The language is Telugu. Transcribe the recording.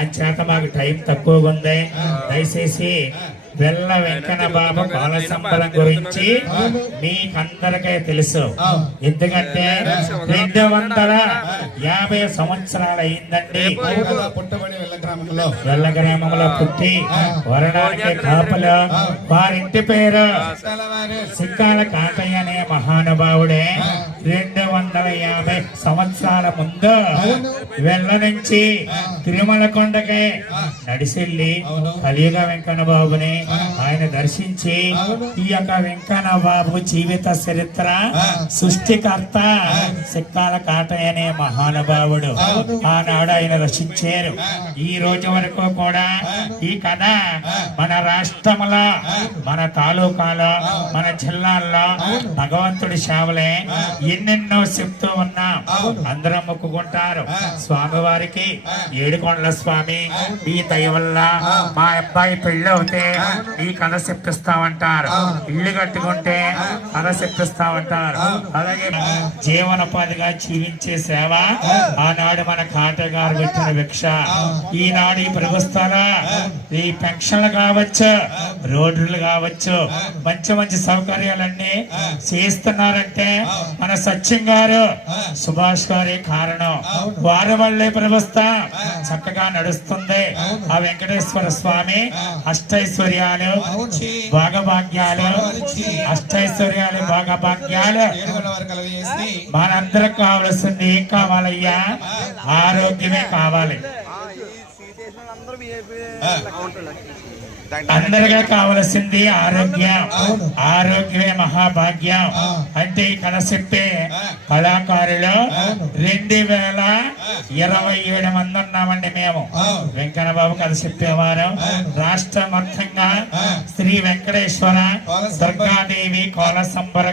అంచేత మాకు టైం తక్కువగా ఉంది. దయచేసి వెల్ల వెంకన్న బాబు కోల సంబరం గురించి మీకందరికీ తెలుసు. ఎందుకంటే 250 సంవత్సరాలు అయిందండి వెల్ల గ్రామంలో పుట్టి వరణానికి కాపులు. వారింటి పేరు సిక్కాల కాటయ్య అనే మహానుభావుడే 250 సంవత్సరాల ముందు వెల్ల నుంచి తిరుమల కొండకి నడిచెళ్ళి కలియుగ వెంకన్న బాబుని ఆయన దర్శించి ఈ యొక్క వెంకన్న బాబు జీవిత చరిత్ర సృష్టికర్త సిక్కాల కాటయ్య అనే మహానుభావుడు ఆనాడు ఆయన రచించారు. ఈ రోజు వరకు కూడా ఈ కథ మన రాష్ట్రంలో, మన తాలూకాలో, మన జిల్లాల్లో భగవంతుడి సేవలే ఎన్నెన్నో చెప్తూ ఉన్నాం. అందరం మొక్కుకుంటారు స్వామివారికి. ఏడుకొండల స్వామి ఈ దయ వల్ల మా అబ్బాయి పెళ్లి అవుతే ఈ కథ చెప్పిస్తామంటారు, ఇల్లు కట్టుకుంటే కథ చెప్పిస్తామంటారు. అలాగే జీవనోపాధిగా జీవించే సేవ ఆనాడు మన కాటయ్య గారు పెట్టిన భిక్ష. ఈనాడు ఈ ప్రభుత్వాలు ఈ పెన్షన్లు కావచ్చు, రోడ్లు కావచ్చు, మంచి మంచి సౌకర్యాలన్నీ చేస్తున్నారంటే మన సత్యం గారు, సుభాష్ గారి కారణం. వారి వల్లే ప్రభుత్వం చక్కగా నడుస్తుంది. ఆ వెంకటేశ్వర స్వామి అష్టైశ్వర్యాలు భాగభాగ్యాలు, అష్టైశ్వర్యాలు భాగభాగ్యాలు మనందరికి కావలసింది ఏం కావాలయ్యా? ఆరోగ్యమే కావాలి. అందరిగా కావలసింది ఆరోగ్యం. ఆరోగ్యమే మహాభాగ్యం. అంటే ఈ కథ చెప్పే కళాకారులు 2027 మంది ఉన్నామండి మేము. వెంకన్న బాబు కథ చెప్పేవారు. రాష్ట్ర మొత్తంగా శ్రీ వెంకటేశ్వర దుర్గాదేవి కోల సంబర